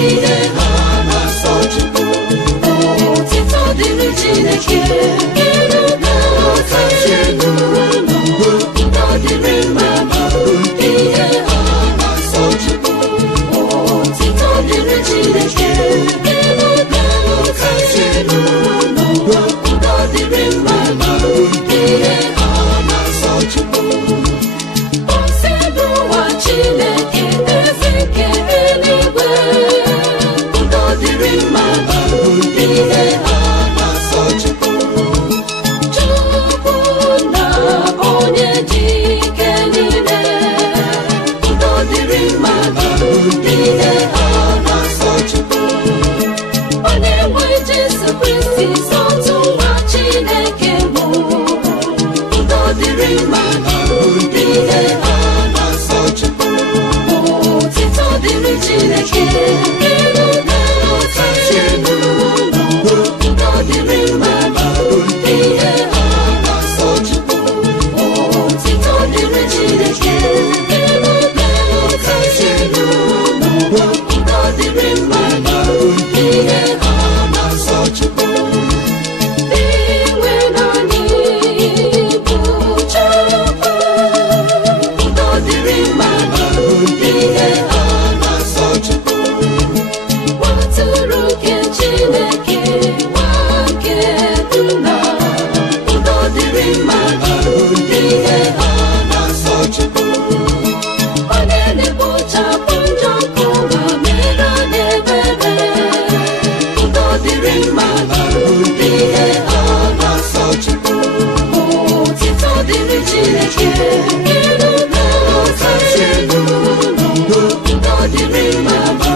ihe ha na-asọ Chukwu. Otito dịrị Chineke, elu na-akasị elu n'ụwa. Udo dịrị mmadụ, ihe ha na-asọ Chukwu. Otito dịrị Chineke, elu na-akasị elu n'ụwa. Udo dịrị mmadụ, ihe ha na-asọ Chukwu. Chineke eze nke eluigwe, udo dịrị mmadụ, ihe ha na-asọ Chukwu. Chukwu na onye ji ike niile, udo dịrị mmadụ, ihe ha na-asọ Chukwu. Onye nwe Jesu Kristi sọtụ nwa Chineke bụ, udo dịrị mmadụ, ihe ha na-asọ Chukwu. Otito dịrị Chineke, elu na-akasị elu n'ụwa. Udo dịrị mmadụ, ihe ha na-asọ Chukwu. Otito dịrị Chineke, elu na-akasị elu n'ụwa. Udo dịrị mmadụ, ihe ha na-asọ Chukwu. Iwe naanị bụ Chukwu, udo dịrị mmadụ, ihe ha na-asọ Chukwu. Nwatụrụ nke Chineke, nwa nke nna, udo dịrị mmadụ, ihe ha na-asọ Chukwu. Onye na-ekpochapụ njọ nke ụwa mere n'ebere, udo dịrị mmadụ, ihe ha na-asọ Chukwu. Otito dịrị Chineke, elu na-akasị elu n'ụwa. Udo dịrị mmadụ,